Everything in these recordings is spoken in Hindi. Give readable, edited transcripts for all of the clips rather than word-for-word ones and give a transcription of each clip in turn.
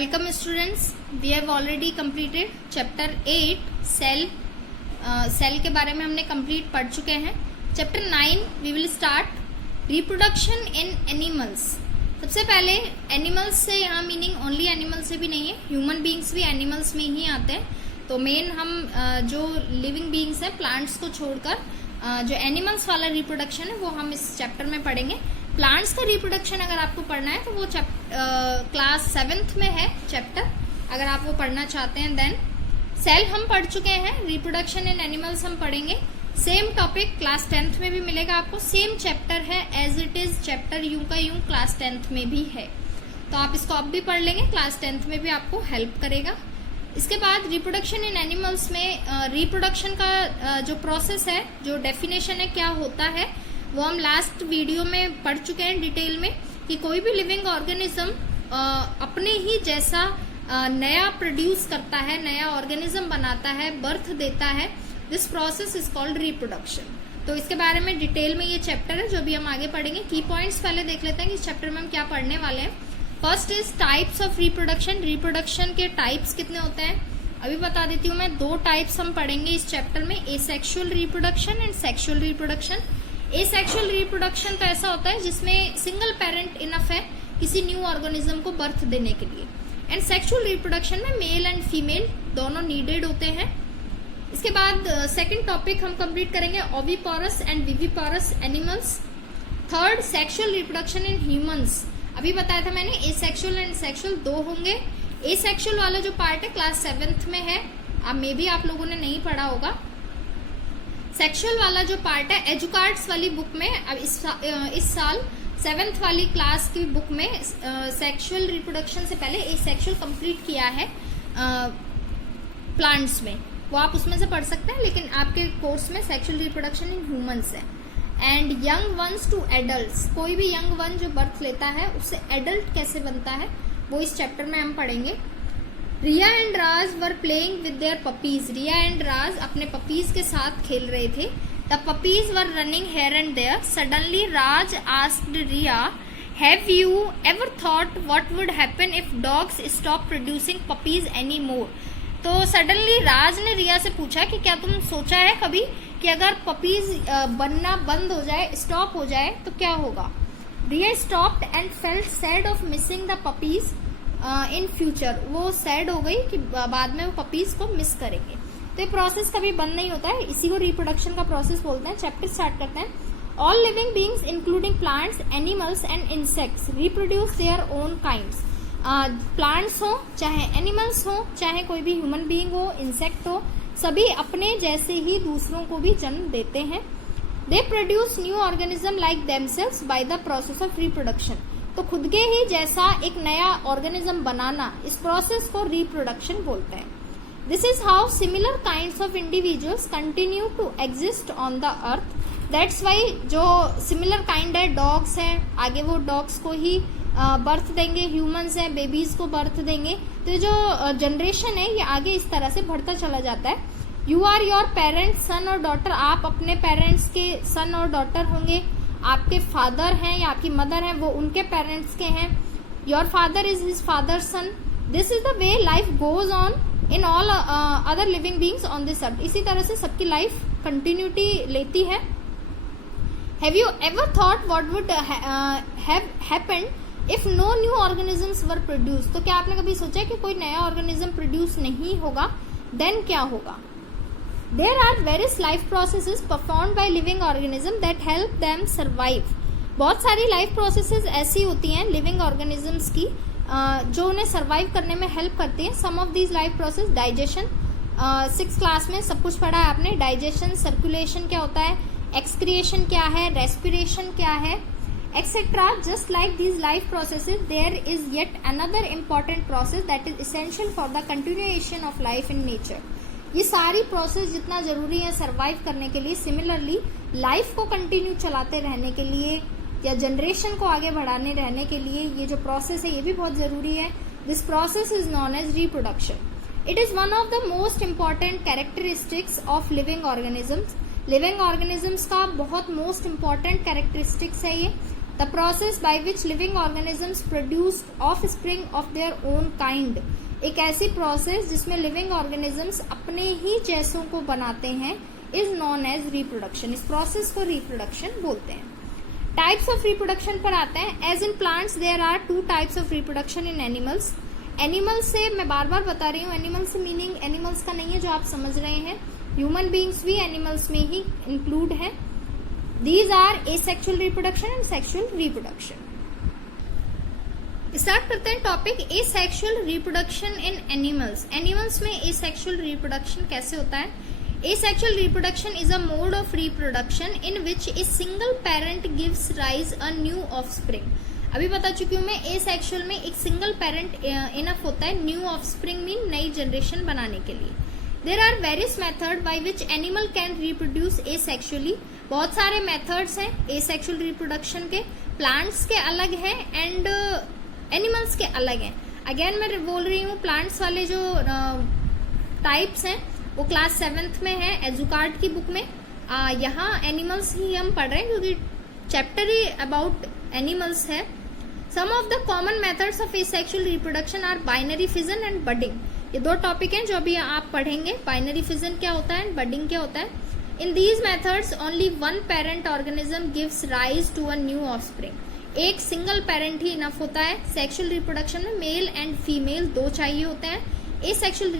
Welcome students. We have already completed chapter 8 cell के बारे में हमने कंप्लीट पढ़ चुके हैं. Chapter 9 we will start reproduction in animals. सबसे पहले एनिमल्स से यहाँ मीनिंग ओनली एनिमल से भी नहीं है, ह्यूमन बीइंग्स भी एनिमल्स में ही आते हैं. तो मेन हम जो लिविंग बीइंग्स है प्लांट्स को छोड़कर जो एनिमल्स वाला रिप्रोडक्शन है वो हम इस चैप्टर में पढ़ेंगे. प्लांट्स का रिप्रोडक्शन अगर आपको पढ़ना है तो वो क्लास 7th में है चैप्टर, अगर आप वो पढ़ना चाहते हैं. देन सेल हम पढ़ चुके हैं, रिप्रोडक्शन इन एनिमल्स हम पढ़ेंगे. सेम टॉपिक क्लास 10th में भी मिलेगा आपको, सेम चैप्टर है एज इट इज चैप्टर यूं का यूं क्लास 10th में भी है. तो आप इसको अब भी पढ़ लेंगे, क्लास 10th में भी आपको हेल्प करेगा. इसके बाद रिप्रोडक्शन इन एनिमल्स में रिप्रोडक्शन का जो प्रोसेस है, जो डेफिनेशन है क्या होता है, वो हम लास्ट वीडियो में पढ़ चुके हैं डिटेल में कि कोई भी लिविंग ऑर्गेनिज्म अपने ही जैसा नया प्रोड्यूस करता है, नया ऑर्गेनिज्म बनाता है, बर्थ देता है. This process is called reproduction. तो इसके बारे में डिटेल में ये चैप्टर है जो भी हम आगे पढ़ेंगे. की पॉइंट्स पहले देख लेते हैं कि इस चैप्टर में हम क्या पढ़ने वाले हैं. First is types of reproduction. Reproduction के टाइप्स कितने होते हैं अभी बता देती हूँ मैं. 2 टाइप्स हम पढ़ेंगे इस चैप्टर में, asexual reproduction and sexual reproduction. Asexual reproduction तो ऐसा होता है जिसमें सिंगल पेरेंट इनफ है किसी न्यू ऑर्गेनिज्म को बर्थ देने के लिए. एंड सेक्सुअल रिप्रोडक्शन में मेल एंड फीमेल दोनों नीडेड होते हैं. इसके बाद सेकंड टॉपिक हम कंप्लीट करेंगे oviparous and viviparous animals. Third sexual reproduction in humans. अभी बताया था मैंने एसेक्सुअल एंड सेक्सुअल 2 होंगे. एसेक्सुअल वाला जो पार्ट है क्लास 7th में है, अब मे भी आप लोगों ने नहीं पढ़ा होगा. सेक्सुअल वाला जो पार्ट है एजुकार्ड्स वाली बुक में, अब इस साल 7th वाली क्लास की बुक में सेक्सुअल रिप्रोडक्शन से पहले एसेक्सुअल कंप्लीट किया है प्लांट्स में, वो आप उसमें से पढ़ सकते हैं. लेकिन आपके कोर्स में सेक्सुअल रिप्रोडक्शन इन ह्यूमंस है. And young ones to adults, कोई भी यंग वन जो बर्थ लेता है उससे एडल्ट कैसे बनता है वो इस चैप्टर में हम पढ़ेंगे. Riya and Raj were playing with their puppies. Riya and Raj अपने पपीज के साथ खेल रहे थे. The puppies were running here and there. Suddenly Raj asked Riya, have you ever thought what would happen if dogs stop producing puppies any more. तो सडनली राज ने रिया से पूछा कि क्या तुम सोचा है कभी कि अगर पपीज बनना बंद हो जाए, स्टॉप हो जाए तो क्या होगा. Riya stopped and felt sad of missing the puppies in future. वो सैड हो गई कि बाद में वो पपीज को मिस करेंगे. तो ये प्रोसेस कभी बंद नहीं होता है, इसी को रिप्रोडक्शन का प्रोसेस बोलते हैं. चैप्टर स्टार्ट करते हैं. All living beings including plants, animals and insects reproduce their own kinds. Plants हो चाहे एनिमल्स हो चाहे कोई भी ह्यूमन बीइंग हो, इंसेक्ट हो, सभी अपने जैसे ही दूसरों को भी जन्म देते हैं. They produce new organism like themselves by the process of reproduction. तो खुद के ही जैसा एक नया ऑर्गेनिज्म बनाना, इस प्रोसेस को रिप्रोडक्शन बोलते हैं. This is how similar kinds of individuals continue to exist on the earth. That's why जो सिमिलर काइंड है, डॉग्स हैं, आगे वो डॉग्स को ही बर्थ देंगे, ह्यूमंस हैं बेबीज को बर्थ देंगे. तो जो जनरेशन है ये आगे इस तरह से बढ़ता चला जाता है. यू आर योर पेरेंट्स सन और डॉटर. आप अपने पेरेंट्स के सन और डॉटर होंगे. आपके फादर हैं या आपकी मदर हैं वो उनके पेरेंट्स के हैं. Your father is his father son. This is the way life goes on in all other living beings on this earth. इसी तरह से सबकी लाइफ कंटिन्यूटी लेती है. Have you ever thought what would have happened if no new organisms were produce. तो क्या आपने कभी सोचा कि कोई नया ऑर्गेनिज्म प्रोड्यूस नहीं होगा, देन क्या होगा. There are various life processes performed by living organism that help them survive. बहुत सारी लाइफ प्रोसेसेस ऐसी होती हैं लिविंग ऑर्गेनिजम्स की जो उन्हें सर्वाइव करने में हेल्प करती हैं. Some of these life process, digestion, 6th class में सब कुछ पढ़ा है आपने. डाइजेशन, सर्कुलेशन क्या होता है, एक्सक्रिएशन क्या है, रेस्पिरेशन क्या है, etcetera. Just like these life processes there is yet another important process that is essential for the continuation of life in nature. ये सारी प्रोसेस जितना जरूरी है सरवाइव करने के लिए, सिमिलरली लाइफ को कंटिन्यू चलाते रहने के लिए या जनरेशन को आगे बढ़ाने रहने के लिए ये जो प्रोसेस है ये भी बहुत जरूरी है. This process is known as reproduction. It is one of the most important characteristics of living organisms. Living organisms का बहुत मोस्ट इम्पॉर्टेंट कैरेक्टरिस्टिक्स है ये. The process by which living organisms produce offspring of their own kind, एक ऐसी प्रोसेस जिसमें लिविंग ऑर्गेनिजम्स अपने ही जैसों को बनाते हैं, इज नॉन एज रिप्रोडक्शन। इस प्रोसेस को रिप्रोडक्शन बोलते हैं। टाइप्स ऑफ रिप्रोडक्शन पर आते हैं। As in plants there are 2 types of reproduction in animals. Animals से मैं बार बार बता रही हूँ, एनिमल्स से मीनिंग एनिमल्स का नहीं है जो आप समझ रहे हैं, ह्यूमन बींग्स भी एनिमल्स में ही इंक्लूड है। These are asexual reproduction and sexual reproduction. Start करते हैं topic asexual reproduction in animals. Animals में एसेक्सुअल रिप्रोडक्शन कैसे होता है? Asexual reproduction is a mode of reproduction in which a single parent gives rise a new offspring. अभी बता चुकी हूँ मैं, asexual में एक सिंगल पेरेंट इनफ होता है, न्यू ऑफस्प्रिंग मीन नई जनरेशन बनाने के लिए। There are various methods by which animal can reproduce asexually. बहुत सारे मेथड्स हैं asexual reproduction के, प्लांट्स के अलग हैं एंड एनिमल्स के अलग हैं। अगेन मैं बोल रही हूँ, प्लांट्स वाले जो टाइप्स हैं वो क्लास 7th में है एजुकार्ड की बुक में। यहाँ एनिमल्स ही हम पढ़ रहे हैं क्योंकि चैप्टर ही अबाउट एनिमल्स है। Some of the common methods of asexual reproduction are binary fission and budding. ये 2 टॉपिक हैं जो अभी आप पढ़ेंगे। बाइनरी फिजन क्या होता है एंड बडिंग क्या होता है। In these methods only one parent organism gives rise to a new offspring. एक सिंगल पेरेंट ही इनफ होता है। सेक्सुअल रिप्रोडक्शन में मेल एंड फीमेल 2 चाहिए होते हैं। एसेक्सुअल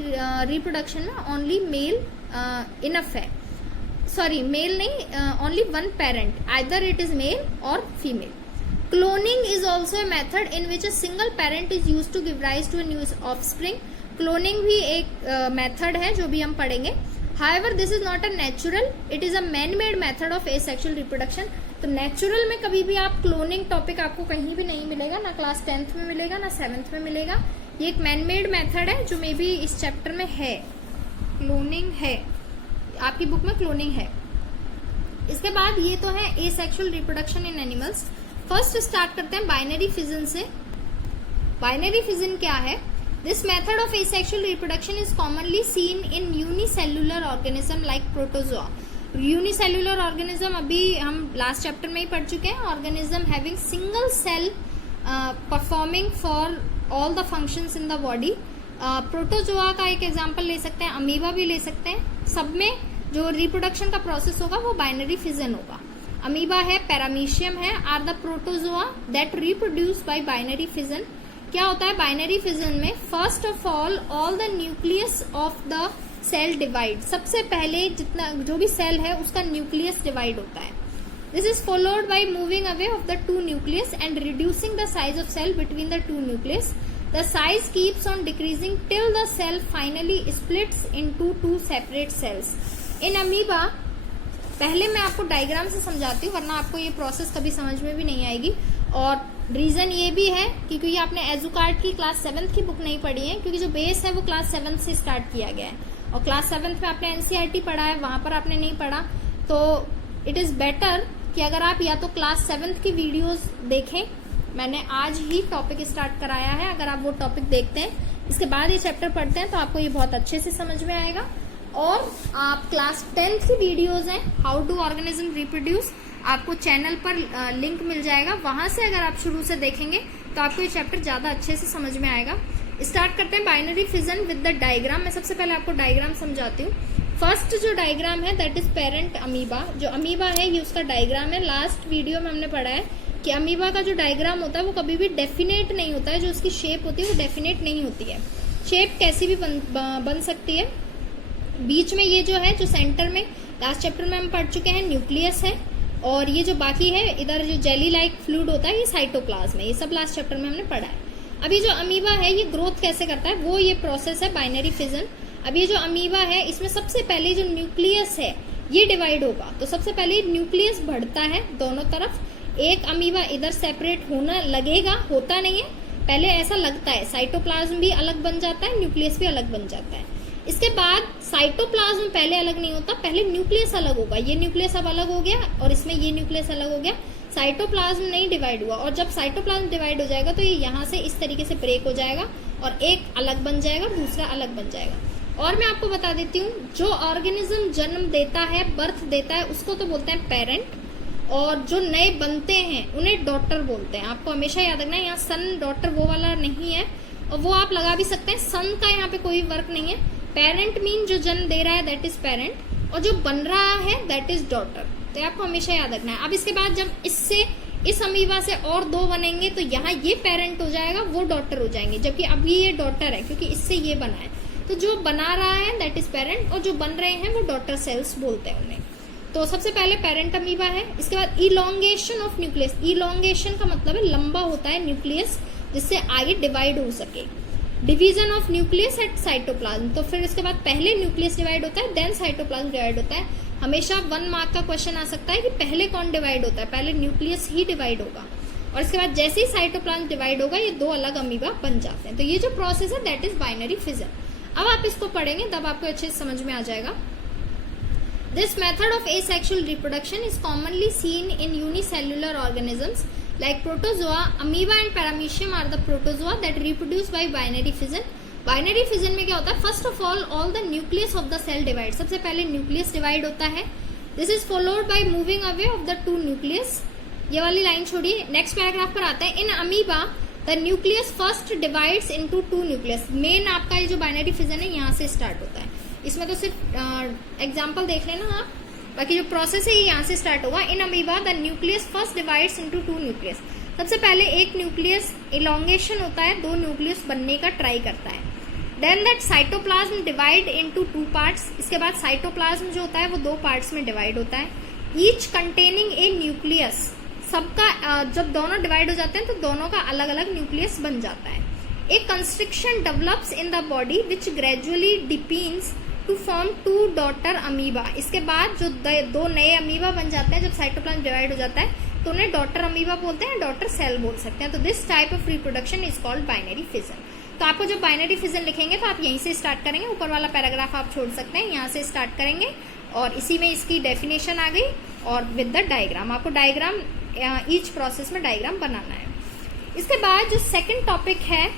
रिप्रोडक्शन में ओनली मेल इनफ है, सॉरी मेल नहीं, only one parent, either it is male और female. Cloning is also a method in which a single parent is use to give rise to a new offspring. Cloning भी एक मेथड है जो भी हम पढ़ेंगे। However this is not a natural, it is a man made method of asexual reproduction. तो नेचुरल में कभी भी आप क्लोनिंग टॉपिक आपको कहीं भी नहीं मिलेगा, ना क्लास 10th में मिलेगा ना 7th में मिलेगा। ये एक मैन मेड मेथड है जो मे बी इस चैप्टर में है। क्लोनिंग है, आपकी बुक में क्लोनिंग है। इसके बाद ये तो है asexual reproduction in animals. First start करते हैं बाइनरी फिजन से। बाइनरी फिजन क्या है? This method of asexual reproduction is commonly seen in unicellular organism like protozoa. Unicellular organism अभी हम लास्ट चैप्टर में ही पढ़ चुके हैं। Organism having single cell performing for all the functions in the body. Protozoa का एक एग्जांपल ले सकते हैं, अमीबा भी ले सकते हैं। सब में जो रिप्रोडक्शन का प्रोसेस होगा वो बाइनरी फिजन होगा। अमीबा है, पैरामीशियम है, are the protozoa that reproduce by binary fission. क्या होता है बाइनरी फिजन में? First of all the nucleus of the cell divide. सबसे पहले जितना जो भी सेल है उसका न्यूक्लियस डिवाइड होता है। This is followed by moving away of the 2 nucleus and reducing the size of cell between the 2 nucleus. The size keeps on decreasing till the cell finally splits into 2 separate cells. In amoeba, पहले मैं आपको डायग्राम से समझाती हूँ वरना आपको ये प्रोसेस कभी समझ में भी नहीं आएगी। और रीजन ये भी है कि क्योंकि आपने एजुकार्ड की क्लास 7th की बुक नहीं पढ़ी है, क्योंकि जो बेस है वो क्लास 7th से स्टार्ट किया गया है और क्लास 7th में आपने एनसीईआरटी पढ़ा है, वहां पर आपने नहीं पढ़ा। तो इट इज बेटर कि अगर आप या तो क्लास 7th की वीडियोस देखें, मैंने आज ही टॉपिक स्टार्ट कराया है, अगर आप वो टॉपिक देखते हैं इसके बाद ये चैप्टर पढ़ते हैं तो आपको ये बहुत अच्छे से समझ में आएगा। और आप क्लास 10th की वीडियोस हैं हाउ टू ऑर्गेनिज्म रिप्रोड्यूस, आपको चैनल पर लिंक मिल जाएगा, वहां से अगर आप शुरू से देखेंगे तो आपको ये चैप्टर ज्यादा अच्छे से समझ में आएगा। स्टार्ट करते हैं binary fission with the diagram. मैं सबसे पहले आपको डायग्राम समझाती हूँ। फर्स्ट जो डायग्राम है दैट इज पेरेंट अमीबा। जो अमीबा है ये उसका डायग्राम है। लास्ट वीडियो में हमने पढ़ा है कि अमीबा का जो डायग्राम होता है वो कभी भी डेफिनेट नहीं होता है, जो उसकी शेप होती है वो डेफिनेट नहीं होती है। शेप कैसी भी बन सकती है। बीच में ये जो है, जो सेंटर में लास्ट चैप्टर में हम पढ़ चुके हैं, न्यूक्लियस है, और ये जो बाकी है इधर जो जेली लाइक फ्लूइड होता है ये साइटोप्लाज्म है। ये सब लास्ट चैप्टर में हमने पढ़ा है। अभी जो अमीबा है ये ग्रोथ कैसे करता है वो ये प्रोसेस है बाइनरी फिजन। अब ये जो अमीबा है इसमें सबसे पहले जो न्यूक्लियस है ये डिवाइड होगा। तो सबसे पहले न्यूक्लियस बढ़ता है दोनों तरफ। एक अमीबा इधर सेपरेट होना लगेगा, होता नहीं है, पहले ऐसा लगता है। साइटोप्लाज्म भी अलग बन जाता है, न्यूक्लियस भी अलग बन जाता है। इसके बाद साइटोप्लाज्म पहले अलग नहीं होता, पहले न्यूक्लियस अलग होगा। ये न्यूक्लियस अब अलग हो गया और इसमें ये न्यूक्लियस अलग हो गया। साइटोप्लाज्म नहीं डिवाइड हुआ, और जब साइटोप्लाज्म डिवाइड हो जाएगा तो ये यहाँ से इस तरीके से ब्रेक हो जाएगा और एक अलग बन जाएगा, दूसरा अलग बन जाएगा। और मैं आपको बता देती हूँ, जो ऑर्गेनिज्म जन्म देता है, बर्थ देता है, उसको तो बोलते हैं पेरेंट, और जो नए बनते हैं उन्हें डॉटर बोलते हैं। आपको हमेशा याद रखना है, यहाँ सन डॉटर वो वाला नहीं है, और वो आप लगा भी सकते हैं, सन का यहाँ पे कोई वर्क नहीं है। पेरेंट मीन जो जन्म दे रहा है दैट इज पेरेंट, और जो बन रहा है दैट इज डॉटर। तो आपको हमेशा याद रखना है। अब इसके बाद जब इससे इस अमीबा से और 2 बनेंगे तो यहाँ ये पेरेंट हो जाएगा, वो डॉटर हो जाएंगे, जबकि अभी ये डॉटर है क्योंकि इससे ये बना है। तो जो बना रहा है दैट इज पेरेंट, और जो बन रहे हैं वो डॉटर सेल्स बोलते हैं उन्हें। तो सबसे पहले पेरेंट अमीबा है। इसके बाद इलोंगेशन ऑफ न्यूक्लियस। इलोंगेशन का मतलब है लंबा होता है न्यूक्लियस, जिससे आगे डिवाइड हो सके। Division of nucleus eight cytoplasm. तो फिर इसके बाद पहले न्यूक्लियस डिवाइड होता है, देन साइटोप्लाज्म डिवाइड होता है। हमेशा 1 मार्क का क्वेश्चन आ सकता है कि पहले कौन डिवाइड होता है, पहले न्यूक्लियस ही डिवाइड होगा, और इसके बाद जैसे ही साइटोप्लाज्म डिवाइड होगा ये 2 अलग अमीबा बन जाते हैं। तो ये जो प्रोसेस है दैट इज बाइनरी फिजन। अब आप इसको पढ़ेंगे तब आपको अच्छे से समझ में आ जाएगा। This method of asexual reproduction is commonly seen in unicellular organisms like protozoa. Amoeba and paramecium are the protozoa that reproduce by binary fission. Binary fission में क्या होता है? First of all the nucleus of the cell divide. सबसे पहले न्यूक्लियस डिवाइड होता है। This is followed by moving away of the 2 nucleus. ये वाली लाइन छोड़िए, नेक्स्ट पैराग्राफ पर आता है। In amoeba the nucleus first divides into 2 nucleus. Main आपका ये जो बाइनरी फिजन है यहाँ से स्टार्ट होता है। इसमें तो सिर्फ एग्जाम्पल देख लेना आप, बाकी जो प्रोसेस है ये यहाँ से स्टार्ट होगा। In amoeba the nucleus first divides into 2 nucleus. सबसे पहले एक न्यूक्लियस इलोंगेशन होता है, 2 न्यूक्लियस बनने का ट्राई करता है। Then that cytoplasm divide into 2 parts. इसके बाद साइटोप्लाज्म जो होता है वो 2 पार्ट्स में डिवाइड होता है, ईच कंटेनिंग ए न्यूक्लियस। सबका जब दोनों डिवाइड हो जाते हैं तो दोनों का अलग अलग न्यूक्लियस बन जाता है। A constriction develops in the body which gradually depends to form 2 daughter amoeba. इसके बाद जो 2 नए अमीबा बन जाते हैं जब साइटोप्लाज्म डिवाइड हो जाता है तो उन्हें डॉटर अमीबा बोलते हैं, डॉटर सेल बोल सकते हैं। तो this type of reproduction is called binary fission. तो आपको जब बाइनरी फिजन लिखेंगे तो आप यहीं से स्टार्ट करेंगे, ऊपर वाला पैराग्राफ आप छोड़ सकते हैं, यहाँ से स्टार्ट करेंगे और इसी में इसकी डेफिनेशन आ गई और विद द डायग्राम। आपको डायग्राम ईच प्रोसेस में डायग्राम बनाना है। इसके बाद जो सेकंड टॉपिक है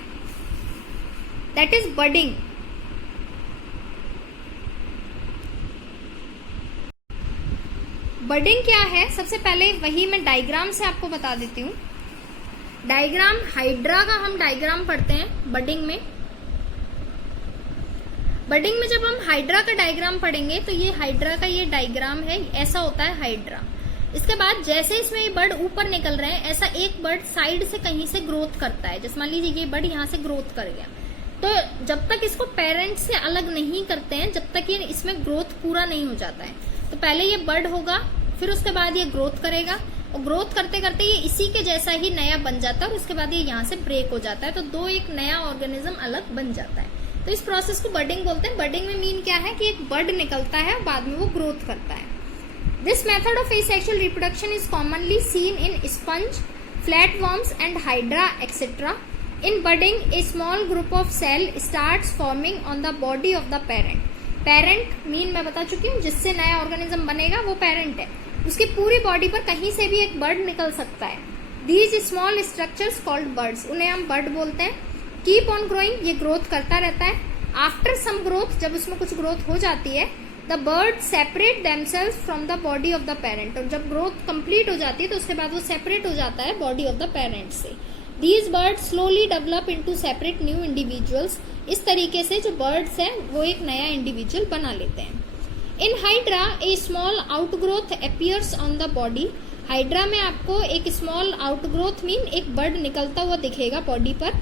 दैट इज बडिंग। बडिंग क्या है? सबसे पहले वही मैं डायग्राम से आपको बता देती हूँ। डायग्राम हाइड्रा का हम डायग्राम पढ़ते हैं बडिंग में। बडिंग में जब हम हाइड्रा का डायग्राम पढ़ेंगे तो ये हाइड्रा का ये डायग्राम है, ऐसा होता है हाइड्रा। इसके बाद जैसे इसमें ये बर्ड ऊपर निकल रहे हैं, ऐसा एक बर्ड साइड से कहीं से ग्रोथ करता है। जैसे मान लीजिए ये बर्ड यहाँ से ग्रोथ कर गया, तो जब तक इसको पेरेंट से अलग नहीं करते हैं, जब तक ये इसमें ग्रोथ पूरा नहीं हो जाता है, तो पहले ये बर्ड होगा, फिर उसके बाद ये ग्रोथ करेगा, और ग्रोथ करते करते ये इसी के जैसा ही नया बन जाता है, और उसके बाद ये यहाँ से ब्रेक हो जाता है, तो एक नया ऑर्गेनिज्म अलग बन जाता है। तो इस प्रोसेस को बडिंग बोलते हैं। बडिंग में मीन क्या है कि एक बर्ड निकलता है और बाद में वो ग्रोथ करता है। This method of asexual reproduction is commonly seen in sponge, flatworms and hydra etc. In budding, a small group of cell starts forming on the body of the parent. Parent mean मैं बता चुकी हूँ, जिससे नया ऑर्गेनिज्म बनेगा वो पेरेंट है। उसकी पूरी बॉडी पर कहीं से भी एक बर्ड निकल सकता है। These small structures called birds, उन्हें हम बर्ड बोलते हैं। कीप ऑन ग्रोइंग, ये ग्रोथ करता रहता है। आफ्टर सम ग्रोथ, जब उसमें कुछ ग्रोथ हो जाती है, the bird separate themselves from the body of the parent. और जब ग्रोथ कंप्लीट हो जाती है तो उसके बाद वो सेपरेट हो जाता है बॉडी ऑफ द पेरेंट से। These birds slowly develop into separate new individuals. इस तरीके से जो बर्ड्स हैं वो एक नया इंडिविजुअल बना लेते हैं। In hydra A small outgrowth appears on the body. Hydra में आपको एक स्मॉल आउटग्रोथ मीन एक बर्ड निकलता हुआ दिखेगा बॉडी पर।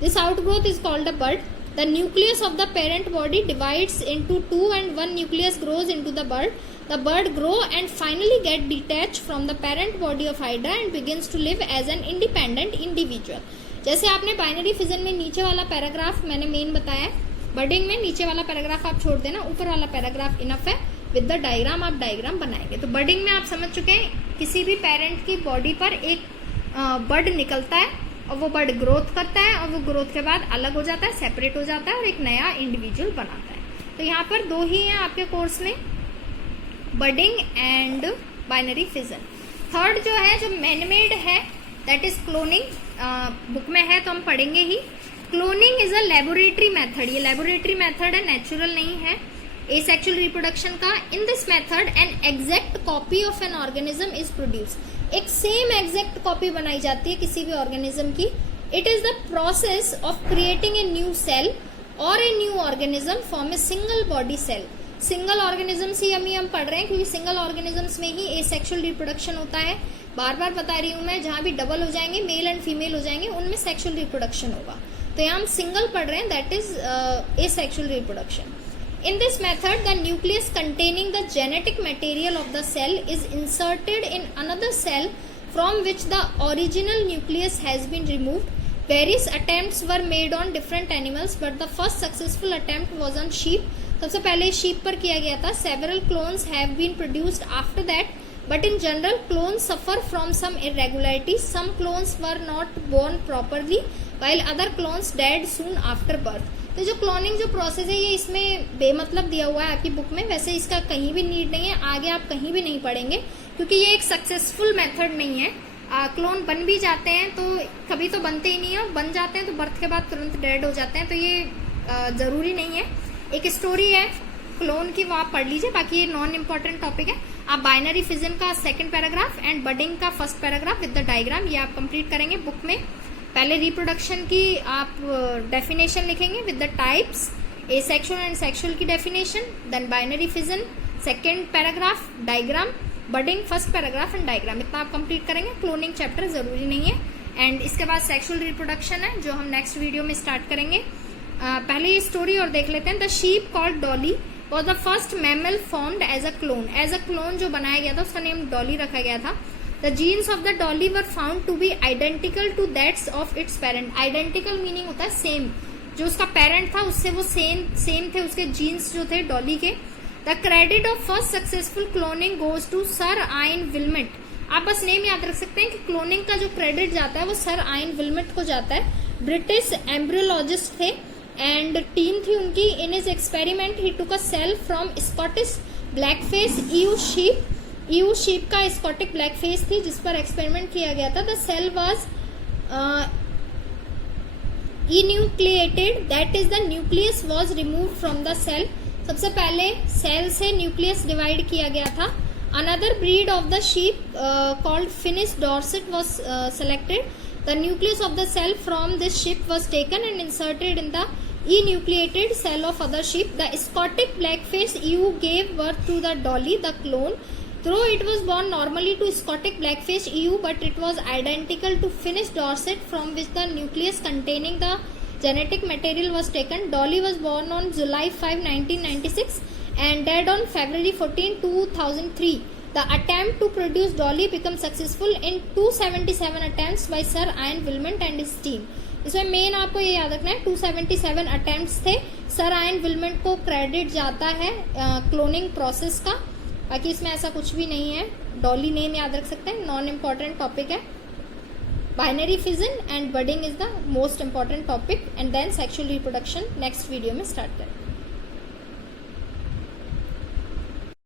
This outgrowth is called a bird. The nucleus of the parent body divides into 2 and 1 nucleus grows into the bird. The bird grow and finally get detached from the parent body of Hydra and begins to live as an independent individual. जैसे आपने बाइनरी फिजन में नीचे वाला पैराग्राफ मैंने मेन बताया, बर्डिंग में नीचे वाला पैराग्राफ आप छोड़ देना, ऊपर वाला पैराग्राफ इनफ है। विद द डायग्राम आप डायग्राम बनाएंगे। तो बर्डिंग में आप समझ चुके हैं, किसी भी पेरेंट की बॉडी पर एक बर्ड निकलता है और वो बर्ड ग्रोथ करता है और वो ग्रोथ के बाद अलग हो जाता है, सेपरेट हो जाता है और एक नया इंडिविजुअल बनाता है। तो यहाँ पर 2 ही हैं आपके कोर्स में, budding and binary fission. Third जो है, जो मैनमेड है, दैट इज क्लोनिंग। बुक में है तो हम पढ़ेंगे ही। Cloning is a laboratory method. ये लेबोरेटरी मेथड है, नेचुरल नहीं है। एसेक्सुअल रिप्रोडक्शन का। In this method an exact copy of an organism is produce, एक सेम एग्जैक्ट कॉपी बनाई जाती है किसी भी ऑर्गेनिज्म की। It is the process of creating a new cell और a new organism from a single body cell. Single organisms ही हम पढ़ रहे हैं क्योंकि सिंगल ऑर्गेनिजम्स में ही एसेक्सुअल रिप्रोडक्शन होता है। बार बार बता रही हूं मैं, जहां भी डबल हो जाएंगे, मेल एंड फीमेल हो जाएंगे, उनमें सेक्सुअल रिप्रोडक्शन होगा। तो यहाँ हम सिंगल पढ़ रहे हैं, that is asexual reproduction. In this method, the nucleus containing the genetic material of the cell is inserted in another cell from which the original nucleus has been removed. Various attempts were made on different animals, but the first successful attempt was on sheep. सबसे पहले sheep पर किया गया था. Several clones have been produced after that, but in general, clones suffer from some irregularities. Some clones were not born properly, while other clones died soon after birth. तो जो क्लोनिंग जो प्रोसेस है ये इसमें बेमतलब दिया हुआ है आपकी बुक में, वैसे इसका कहीं भी नीड नहीं है, आगे आप कहीं भी नहीं पढ़ेंगे क्योंकि ये एक सक्सेसफुल मेथड नहीं है। क्लोन बन भी जाते हैं तो कभी तो बनते ही नहीं है, और बन जाते हैं तो बर्थ के बाद तुरंत डेड हो जाते हैं, तो ये ज़रूरी नहीं है। एक स्टोरी है क्लोन की, वो आप पढ़ लीजिए, बाकी ये नॉन इम्पॉर्टेंट टॉपिक है। आप बाइनरी फिजन का सेकंड पैराग्राफ एंड बडिंग का first paragraph with the diagram ये आप कंप्लीट करेंगे बुक में। पहले रिप्रोडक्शन की आप डेफिनेशन लिखेंगे with the types, asexual and sexual की definition, then binary fission second paragraph, diagram, budding first paragraph and diagram, इतना आप कंप्लीट करेंगे। क्लोनिंग चैप्टर जरूरी नहीं है। एंड इसके बाद सेक्सुअल रिप्रोडक्शन है जो हम नेक्स्ट वीडियो में स्टार्ट करेंगे। पहले ये स्टोरी और देख लेते हैं। The sheep called Dolly was the first mammal formed as a clone. As a clone जो बनाया गया था उसका नेम डॉली रखा गया था। The genes of the dolly were found to be identical to that of its parent. Identical meaning होता है सेम, जो उसका पेरेंट था उससे वो सेम थे उसके जीन्स जो थे डॉली के। The credit of first successful cloning goes to Sir Ian Wilmot. आप बस नेम याद रख सकते हैं कि क्लोनिंग का जो क्रेडिट जाता है वो सर आयन विल्मट को जाता है। ब्रिटिश एम्ब्रियोलॉजिस्ट थे एंड टीम थी उनकी। In his experiment he took a cell from Scottish blackface ewe sheep. Ewe sheep का स्कॉटिक ब्लैक फेस थी जिस पर एक्सपेरिमेंट किया गया था। The cell was enucleated, that is the nucleus was removed from the cell. सबसे पहले सेल से न्यूक्लियस डिवाइड किया गया था। Another breed of the sheep called Finnish Dorset was selected. The nucleus of the cell from this sheep was taken and inserted in the enucleated cell of other sheep. The Scottic blackface ewe gave birth to the Dolly, the clone. Though it was born normally to Scottic blackface ewe, but it was identical to Finnish Dorset from which the nucleus containing the genetic material was taken. Dolly was born on July 5, 1996 and died on February 14, 2003. The attempt to produce Dolly became successful in 277 attempts by Sir Ian Wilmot and his team. इसमें मेन आपको ये याद रखना है 277 अटेम्प्ट्स थे। सर आयन विल्मट को क्रेडिट जाता है क्लोनिंग प्रोसेस का, बाकी इसमें ऐसा कुछ भी नहीं है। डॉली नेम याद रख सकते हैं, नॉन इम्पॉर्टेंट टॉपिक है। Binary fission and budding is the most important topic and then sexual reproduction next video में स्टार्ट करें।